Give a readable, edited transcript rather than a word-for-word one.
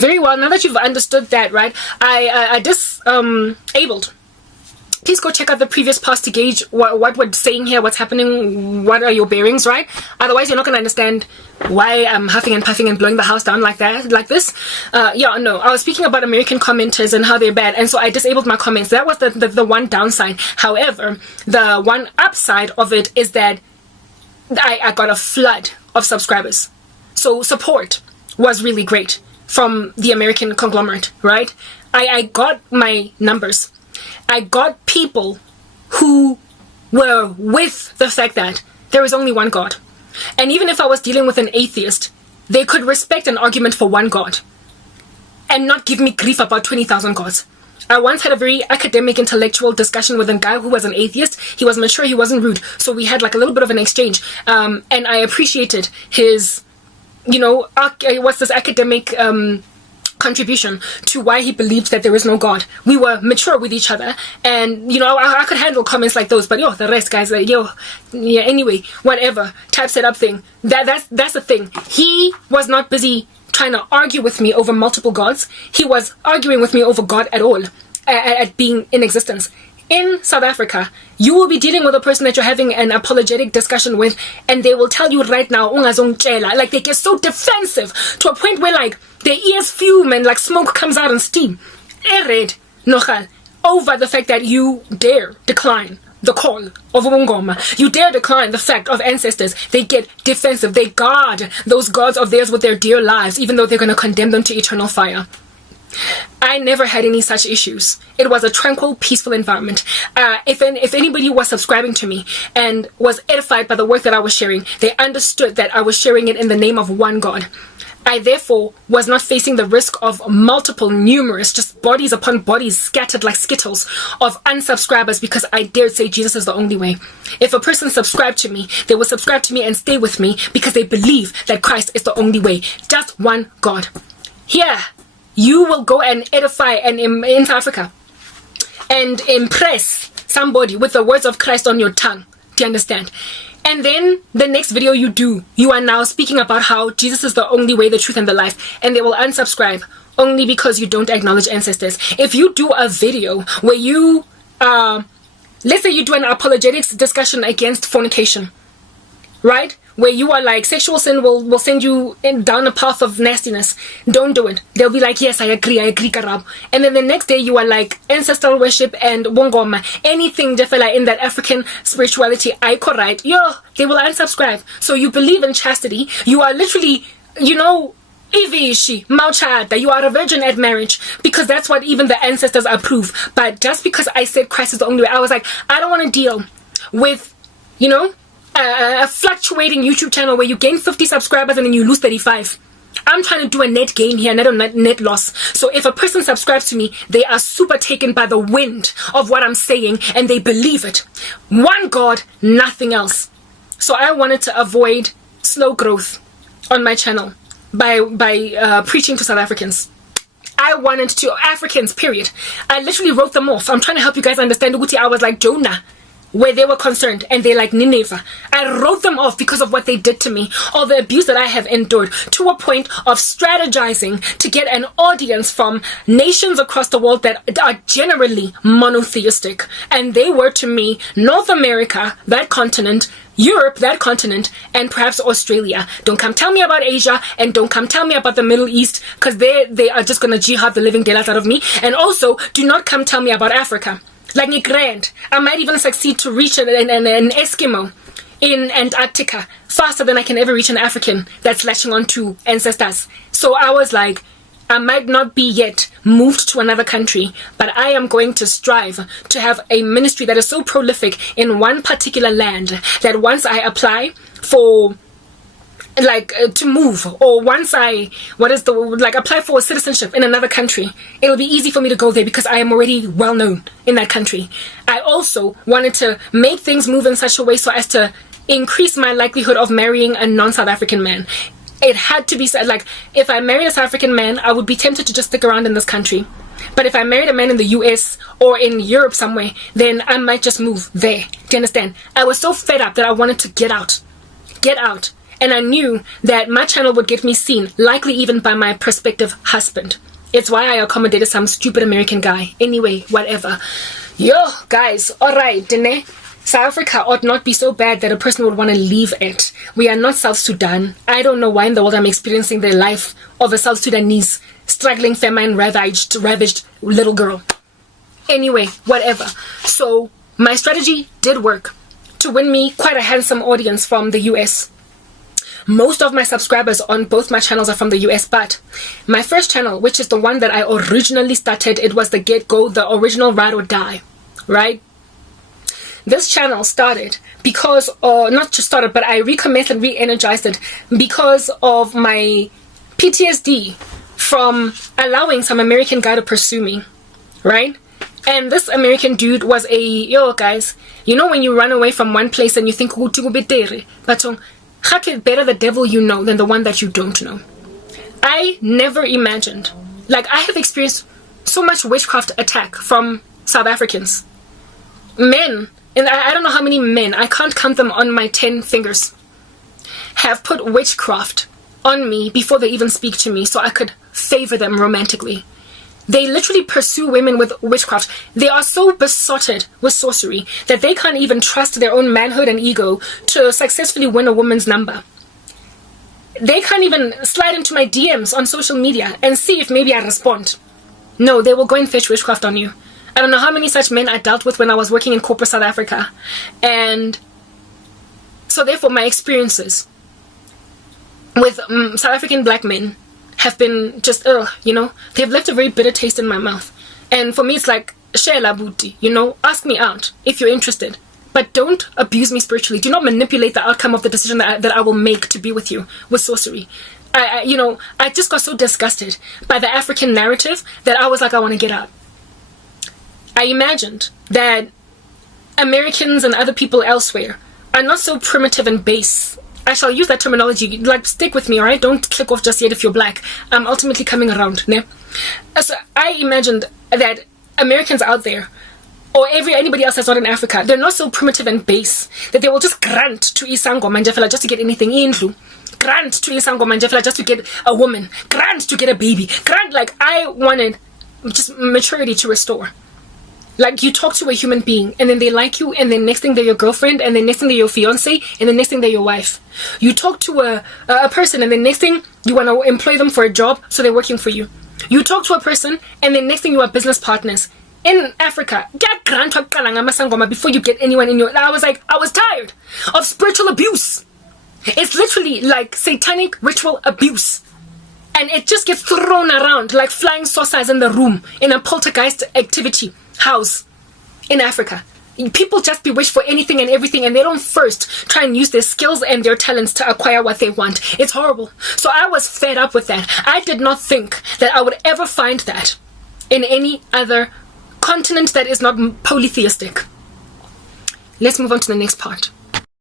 Very well. Now that you've understood that, right, I disabled. Please go check out the previous post to gauge what we're saying here, what's happening, what are your bearings, right? Otherwise, you're not going to understand why I'm huffing and puffing and blowing the house down like this. Yeah, no, I was speaking about American commenters and how they're bad, and so I disabled my comments. That was the one downside. However, the one upside of it is that I got a flood of subscribers. So support was really great from the American conglomerate, right? I got my numbers. I got people who were with the fact that there is only one God. And even if I was dealing with an atheist, they could respect an argument for one God and not give me grief about 20,000 gods. I once had a very academic, intellectual discussion with a guy who was an atheist. He was mature, he wasn't rude. So we had like a little bit of an exchange. And I appreciated his, what's this academic contribution to why he believed that there is no God. We were mature with each other, and I could handle comments like those, but the rest, guys, like, yeah, anyway, whatever, typesetup thing, that's the thing. He was not busy trying to argue with me over multiple gods. He was arguing with me over God at all, at being in existence. In South Africa, you will be dealing with a person that you're having an apologetic discussion with, and they will tell you right now, like, they get so defensive to a point where, like, their ears fume and, like, smoke comes out and steam. Over the fact that you dare decline the call of Ubungoma. You dare decline the fact of ancestors. They get defensive. They guard those gods of theirs with their dear lives, even though they're going to condemn them to eternal fire. I never had any such issues. It was a tranquil, peaceful environment. If anybody was subscribing to me and was edified by the work that I was sharing, they understood that I was sharing it in the name of one God. I therefore was not facing the risk of numerous, just bodies upon bodies scattered like skittles of unsubscribers because I dared say Jesus is the only way. If a person subscribed to me, they will subscribe to me and stay with me because they believe that Christ is the only way. Just one God. Here, you will go and edify in South Africa and impress somebody with the words of Christ on your tongue. Do you understand? And then the next video you do, you are now speaking about how Jesus is the only way, the truth, and the life, and they will unsubscribe only because you don't acknowledge ancestors. If you do a video where you, let's say you do an apologetics discussion against fornication, right? Where you are like, sexual sin will send you down a path of nastiness. Don't do it. They'll be like, yes, I agree, Karab. And then the next day you are like, ancestral worship and Wongoma. Anything different in that African spirituality, I correct. They will unsubscribe. So you believe in chastity. You are literally, Ivishi, Mauchada, you are a virgin at marriage because that's what even the ancestors approve. But just because I said Christ is the only way, I was like, I don't want to deal with, a fluctuating YouTube channel where you gain 50 subscribers and then you lose 35. I'm trying to do a net gain here, not a net loss. So if a person subscribes to me, they are super taken by the wind of what I'm saying and they believe it. One God, nothing else. So I wanted to avoid slow growth on my channel by preaching to South Africans. I wanted to Africans, period. I literally wrote them off. I'm trying to help you guys understand. I was like Jonah, where they were concerned, and they're like Nineveh. I wrote them off because of what they did to me, or the abuse that I have endured, to a point of strategizing to get an audience from nations across the world that are generally monotheistic. And they were to me North America, that continent, Europe, that continent, and perhaps Australia. Don't come tell me about Asia, and don't come tell me about the Middle East, because they are just going to jihad the living daylights out of me. And also, do not come tell me about Africa. Like grand, I might even succeed to reach an Eskimo in Antarctica faster than I can ever reach an African that's latching on to ancestors. So I was like, I might not be yet moved to another country, but I am going to strive to have a ministry that is so prolific in one particular land that once I apply for to move, or once I apply for citizenship in another country, it'll be easy for me to go there because I am already well known in that country. I also wanted to make things move in such a way so as to increase my likelihood of marrying a non-South African man. It had to be said, like, if I married a South African man, I would be tempted to just stick around in this country. But if I married a man in the US or in Europe somewhere, then I might just move there. Do you understand? I was so fed up that I wanted to get out. And I knew that my channel would get me seen, likely even by my prospective husband. It's why I accommodated some stupid American guy. Anyway, whatever. Yo, guys, alright, Dene. South Africa ought not be so bad that a person would want to leave it. We are not South Sudan. I don't know why in the world I'm experiencing the life of a South Sudanese, struggling, famine, ravaged little girl. Anyway, whatever. So, my strategy did work to win me quite a handsome audience from the US. Most of my subscribers on both my channels are from the US, but my first channel, which is the one that I originally started, it was the get-go, the original ride or die, right? This channel started because, not just started, but I recommenced and re-energized it because of my PTSD from allowing some American guy to pursue me, right? And this American dude was yo guys, you know when you run away from one place and you think, but better the devil you know than the one that you don't know. I never imagined, like I have experienced so much witchcraft attack from South Africans. Men, and I don't know how many men, I can't count them on my 10 fingers, have put witchcraft on me before they even speak to me so I could favor them romantically. They literally pursue women with witchcraft. They are so besotted with sorcery that they can't even trust their own manhood and ego to successfully win a woman's number. They can't even slide into my DMs on social media and see if maybe I respond. No, they will go and fetch witchcraft on you. I don't know how many such men I dealt with when I was working in corporate South Africa. And so therefore my experiences with South African black men have been just, they've left a very bitter taste in my mouth. And for me, it's like, share la booty, ask me out if you're interested. But don't abuse me spiritually. Do not manipulate the outcome of the decision that I will make to be with you with sorcery. I just got so disgusted by the African narrative that I was like, I want to get out. I imagined that Americans and other people elsewhere are not so primitive and base. I shall use that terminology, like stick with me, alright? Don't click off just yet if you're black. I'm ultimately coming around, ne? So I imagined that Americans out there, or anybody else that's not in Africa, they're not so primitive and base that they will just grant to Isango Manjafela just to get anything in. Grant to Isango Manjafela just to get a woman. Grant to get a baby. Grant, like, I wanted just maturity to restore. Like, you talk to a human being, and then they like you, and then next thing they're your girlfriend, and then next thing they're your fiance, and then next thing they're your wife. You talk to a person, and then next thing you want to employ them for a job, so they're working for you. You talk to a person, and then next thing you are business partners. In Africa, get grant before you get anyone in your... I was tired of spiritual abuse. It's literally like satanic ritual abuse. And it just gets thrown around like flying saucers in the room in a poltergeist activity house in Africa. People just bewitch for anything and everything, and they don't first try and use their skills and their talents to acquire what they want. It's horrible. So I was fed up with that. I did not think that I would ever find that in any other continent that is not polytheistic. Let's move on to the next part.